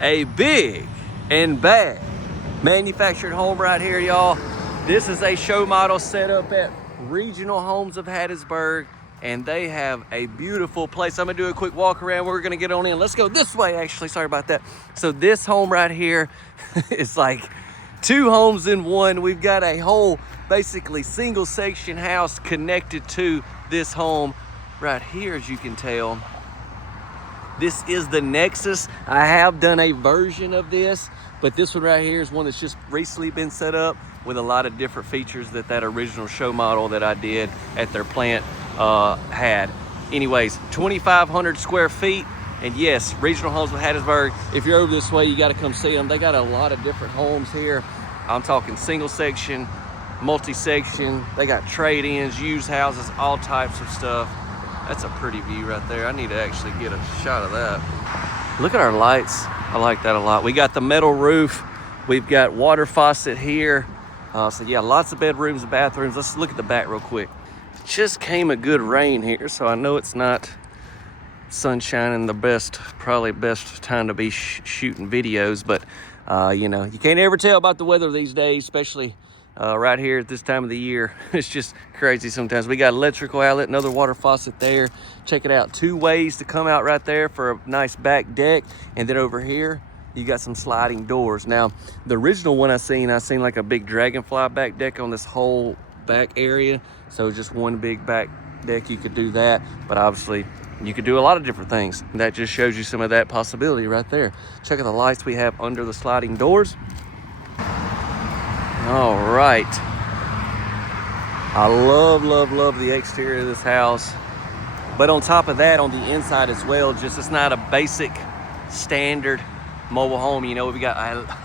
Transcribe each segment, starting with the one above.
a big and bad manufactured home right here, y'all. This is a show model set up at Regional Homes of Hattiesburg, and they have a beautiful place. I'm gonna do a quick walk around. We're gonna get on in. Let's go this way, actually. Sorry about that. So this home right here is like two homes in one. We've got a whole, basically single section house connected to this home right here, as you can tell. This is the Nexus. I have done a version of this, but this one right here is one that's just recently been set up with a lot of different features that original show model that I did at their plant had. Anyways, 2,500 square feet. And yes, Regional Homes of Hattiesburg. If you're over this way, you gotta come see them. They got a lot of different homes here. I'm talking single section, multi-section. They got trade-ins, used houses, all types of stuff. That's a pretty view right there. I need to actually get a shot of that. Look at our lights. I like that a lot. We got the metal roof. We've got water faucet here. So yeah, lots of bedrooms and bathrooms. Let's look at the back real quick. Just came a good rain here, so I know it's not sunshine and the probably best time to be shooting videos, but you know, you can't ever tell about the weather these days, especially right here at this time of the year. It's just crazy sometimes. We got electrical outlet, another water faucet there. Check it out, 2 ways to come out right there for a nice back deck. And then over here, you got some sliding doors. Now, the original one I seen like a big dragonfly back deck on this whole back area. So just one big back deck, you could do that. But obviously, you could do a lot of different things. That just shows you some of that possibility right there. Check out the lights we have under the sliding doors. All right. I love the exterior of this house. But on top of that, on the inside as well, just it's not a basic standard mobile home. You know, we got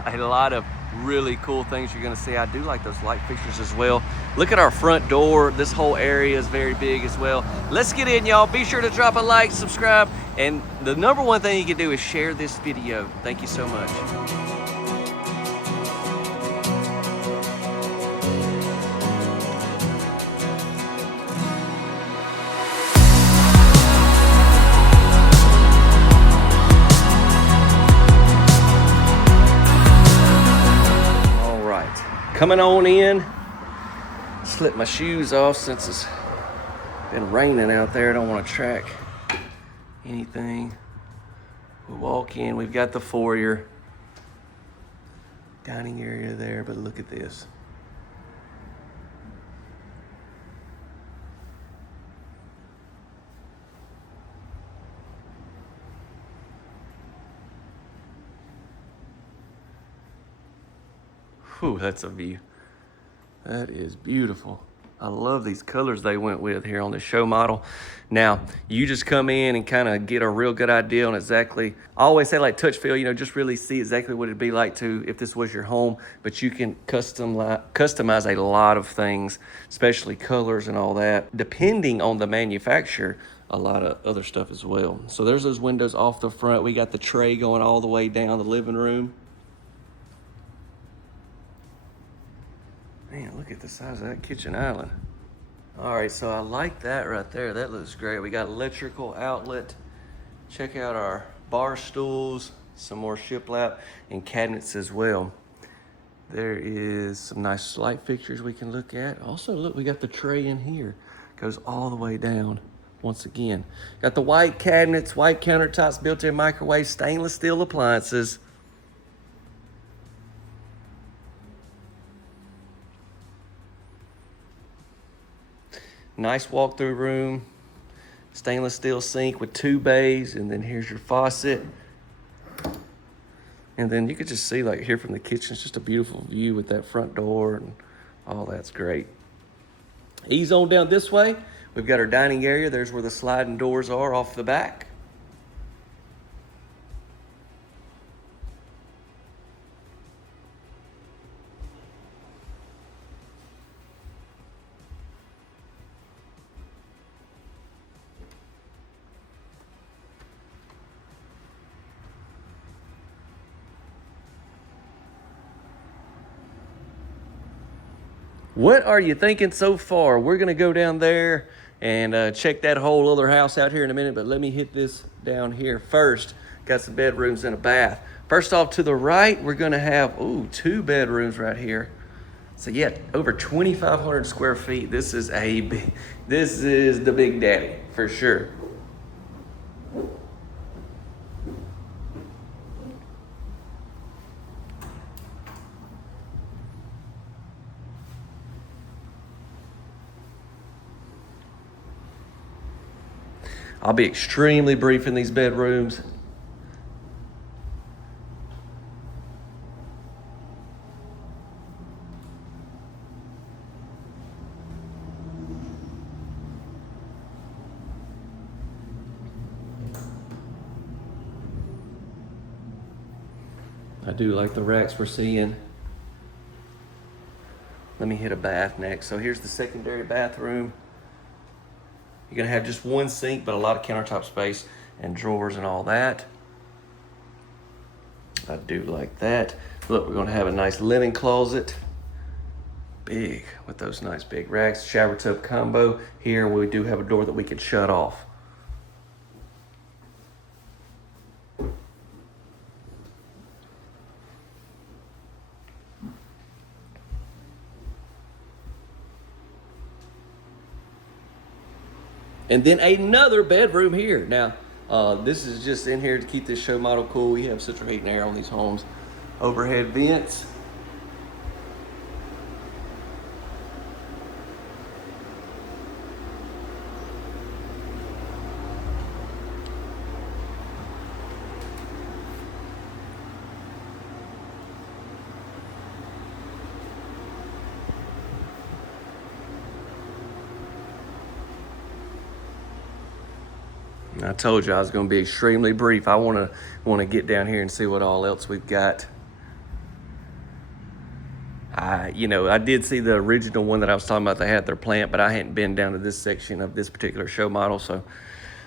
a lot of really cool things you're gonna see. I do like those light fixtures as well. Look at our front door. This whole area is very big as well. Let's get in, y'all. Be sure to drop a like, subscribe, and the number one thing you can do is share this video. Thank you so much. Coming on in, slip my shoes off since it's been raining out there. I don't want to track anything. We walk in, we've got the foyer, dining area there, but look at this. Whew, that's a view. That is beautiful. I love these colors they went with here on the show model. Now, you just come in and kind of get a real good idea on exactly, I always say like touch feel, you know, just really see exactly what it'd be like to, if this was your home, but you can customize a lot of things, especially colors and all that, depending on the manufacturer, a lot of other stuff as well. So there's those windows off the front. We got the tray going all the way down the living room. Man, look at the size of that kitchen island. All right, so I like that right there. That looks great. We got electrical outlet. Check out our bar stools, some more shiplap, and cabinets as well. There is some nice light fixtures we can look at. Also, look, we got the tray in here. Goes all the way down. Once again, got the white cabinets, white countertops, built-in microwave, stainless steel appliances. Nice walk-through room, stainless steel sink with 2 bays, and then here's your faucet. And then you could just see like here from the kitchen, it's just a beautiful view with that front door and all that's great. Ease on down this way. We've got our dining area. There's where the sliding doors are off the back. What are you thinking so far? We're gonna go down there and check that whole other house out here in a minute, but let me hit this down here first. Got some bedrooms and a bath. First off, to the right, we're gonna have, ooh, 2 bedrooms right here. So yeah, over 2,500 square feet. This is the Big Daddy for sure. I'll be extremely brief in these bedrooms. I do like the racks we're seeing. Let me hit a bath next. So here's the secondary bathroom. You're gonna have just one sink, but a lot of countertop space and drawers and all that. I do like that. Look, we're gonna have a nice linen closet. Big, with those nice big racks. Shower tub combo. Here we do have a door that we can shut off. And then another bedroom here. Now, this is just in here to keep this show model cool. We have central heat and air on these homes. Overhead vents. I told you I was going to be extremely brief. I want to get down here and see what all else we've got. I did see the original one that I was talking about. They had their plant, but I hadn't been down to this section of this particular show model, so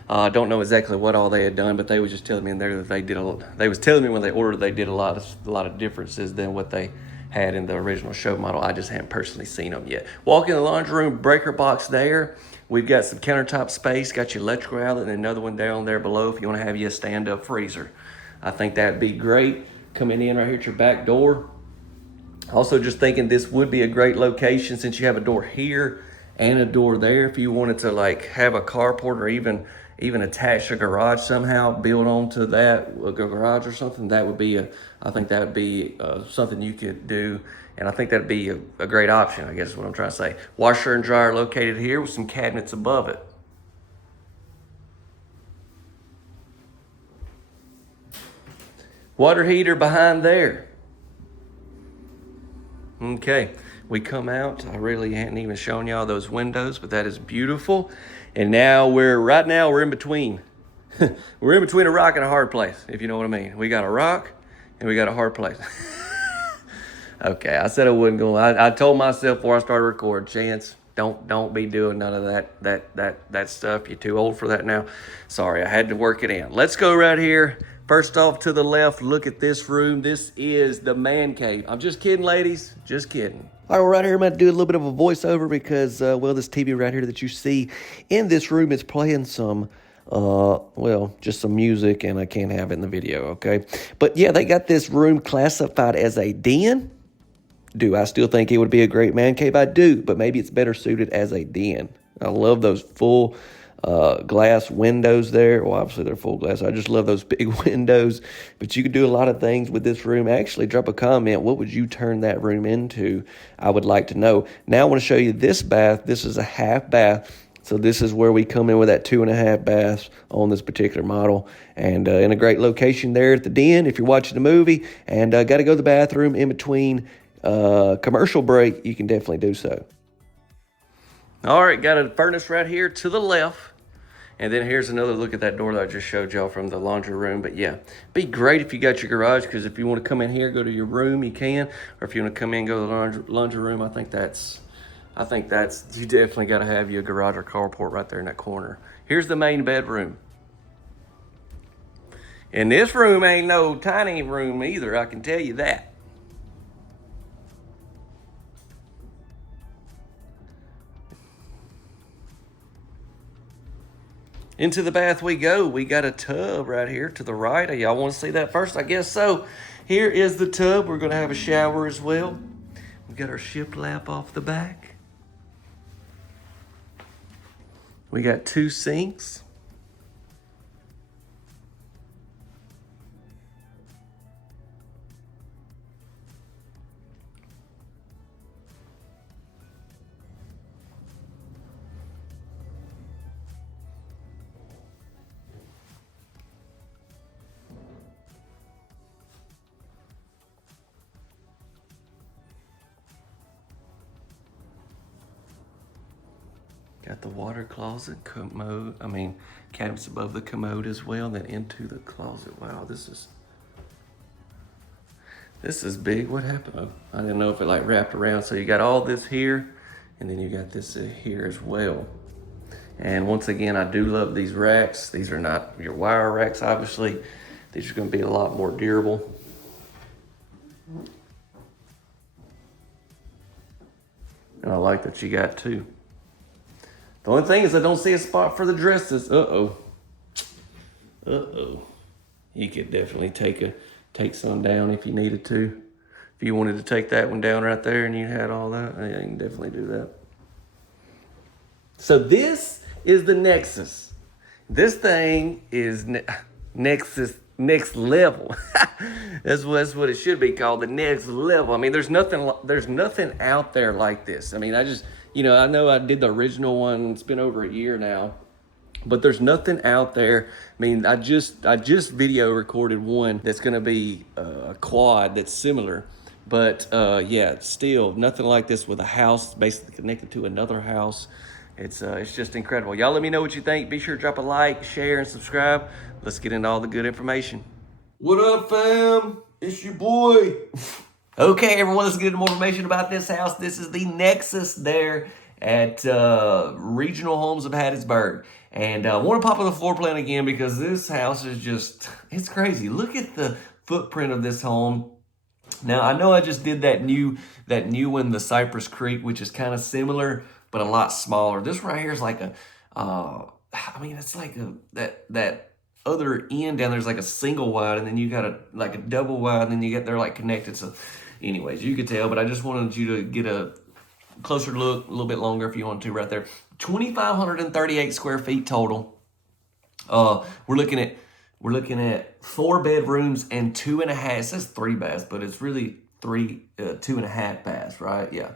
I don't know exactly what all they had done. But they was just telling me in there that they was telling me when they ordered they did a lot of differences than what they had in the original show model. I just haven't personally seen them yet. Walk in the laundry room, breaker box there. We've got some countertop space, got your electrical outlet, and another one down there below if you want to have you a stand-up freezer. I think that'd be great. Coming in right here at your back door. Also just thinking this would be a great location since you have a door here and a door there. If you wanted to like have a carport or even attach a garage somehow, build onto that, a garage or something, that would be I think that would be something you could do. And I think that'd be a great option, I guess is what I'm trying to say. Washer and dryer located here with some cabinets above it. Water heater behind there. Okay, we come out. I really hadn't even shown y'all those windows, but that is beautiful. And now right now we're in between. We're in between a rock and a hard place, if you know what I mean. We got a rock and we got a hard place. Okay, I said I wasn't going. I told myself before I started recording, Chance, don't be doing none of that stuff. You're too old for that now. Sorry, I had to work it in. Let's go right here. First off, to the left, look at this room. This is the man cave. I'm just kidding, ladies. Just kidding. All right, well, right here, I'm going to do a little bit of a voiceover because, this TV right here that you see in this room is playing some, just some music, and I can't have it in the video, okay? But, yeah, they got this room classified as a den. Do I still think it would be a great man cave? I do, but maybe it's better suited as a den. I love those full glass windows there. Well, obviously they're full glass. I just love those big windows. But you could do a lot of things with this room. Actually, drop a comment. What would you turn that room into? I would like to know. Now I want to show you this bath. This is a half bath. So this is where we come in with that 2.5 baths on this particular model. And in a great location there at the den if you're watching the movie. And got to go to the bathroom in between commercial break, you can definitely do so. All right, got a furnace right here to the left. And then here's another look at that door that I just showed y'all from the laundry room. But yeah, be great if you got your garage, because if you want to come in here, go to your room, you can. Or if you want to come in, go to the laundry room, I think that's, you definitely got to have your garage or carport right there in that corner. Here's the main bedroom. And this room ain't no tiny room either, I can tell you that. Into the bath we go. We got a tub right here to the right. Y'all want to see that first? I guess so. Here is the tub. We're going to have a shower as well. We got our shiplap off the back. We got 2 sinks. Got the water closet, commode, cabinets above the commode as well, and then into the closet. Wow, this is big. What happened? Oh, I didn't know if it like wrapped around. So you got all this here, and then you got this here as well. And once again, I do love these racks. These are not your wire racks, obviously. These are gonna be a lot more durable. And I like that you got 2. The only thing is I don't see a spot for the dresses. Uh-oh. You could definitely take some down if you needed to. If you wanted to take that one down right there and you had all that, yeah, you can definitely do that. So this is the Nexus. This thing is Nexus next level. That's what it should be called, the next level. I mean, there's nothing out there like this. I mean, I know I did the original one. It's been over a year now, but there's nothing out there. I mean, I just video recorded one that's going to be a quad that's similar, but yeah, still nothing like this with a house basically connected to another house. It's just incredible. Y'all let me know what you think. Be sure to drop a like, share, and subscribe. Let's get into all the good information. What up, fam? It's your boy. Okay, everyone, let's get into more information about this house. This is the Nexus there at Regional Homes of Hattiesburg. And I want to pop on the floor plan again because this house is just, it's crazy. Look at the footprint of this home. Now, I know I just did that new one, the Cypress Creek, which is kind of similar, but a lot smaller. This right here is like it's like that other end down there's like a single wide, and then you got a double wide, and then you they're like connected. So anyways, you could tell, but I just wanted you to get a closer look, a little bit longer if you want to right there. 2,538 square feet total. We're looking at 4 bedrooms and 2.5. It says 3 baths, but it's really 2.5 baths, right? Yeah.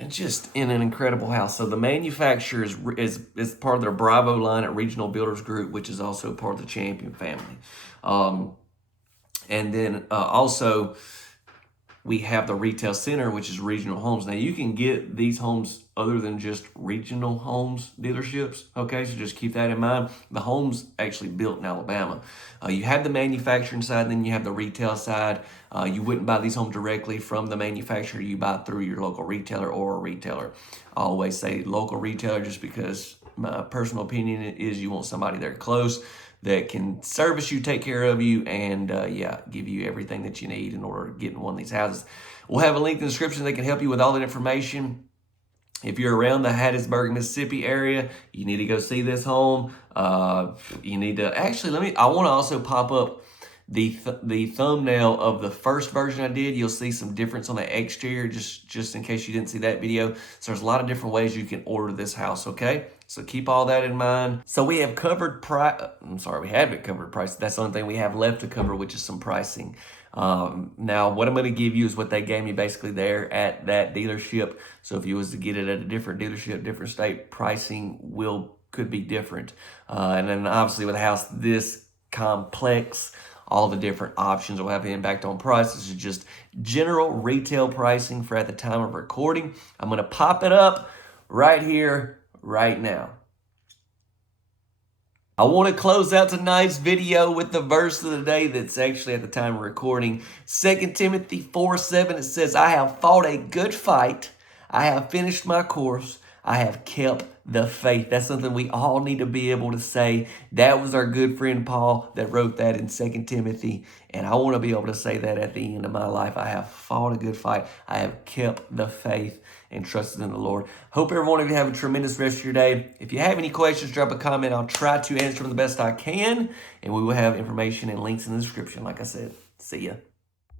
And just in an incredible house. So the manufacturer is part of their Bravo line at Regional Builders Group, which is also part of the Champion family. And then also we have the retail center, which is Regional Homes. Now you can get these homes other than just Regional Homes dealerships. Okay, so just keep that in mind. The home's actually built in Alabama. You have the manufacturing side, and then you have the retail side. You wouldn't buy these homes directly from the manufacturer. You buy through your local retailer or a retailer. I always say local retailer just because my personal opinion is you want somebody there close that can service you, take care of you, and give you everything that you need in order to get in one of these houses. We'll have a link in the description that can help you with all that information. If you're around the Hattiesburg, Mississippi area, you need to go see this home. You need to, actually, I want to also pop up the thumbnail of the first version I did. You'll see some difference on the exterior, just in case you didn't see that video. So there's a lot of different ways you can order this house, okay? So keep all that in mind. So we have covered price. We haven't covered price. That's the only thing we have left to cover, which is some pricing. Now, what I'm going to give you is what they gave me basically there at that dealership. So if you was to get it at a different dealership, different state, pricing could be different. And then obviously with a house this complex, all the different options will have an impact on price. This is just general retail pricing for at the time of recording. I'm going to pop it up right here, right now. I want to close out tonight's video with the verse of the day that's actually at the time of recording. 2 Timothy 4:7, it says, I have fought a good fight. I have finished my course. I have kept the faith. That's something we all need to be able to say. That was our good friend Paul that wrote that in 2 Timothy. And I want to be able to say that at the end of my life. I have fought a good fight. I have kept the faith and trusted in the Lord. Hope every one of you have a tremendous rest of your day. If you have any questions, drop a comment. I'll try to answer them the best I can. And we will have information and links in the description, like I said. See ya.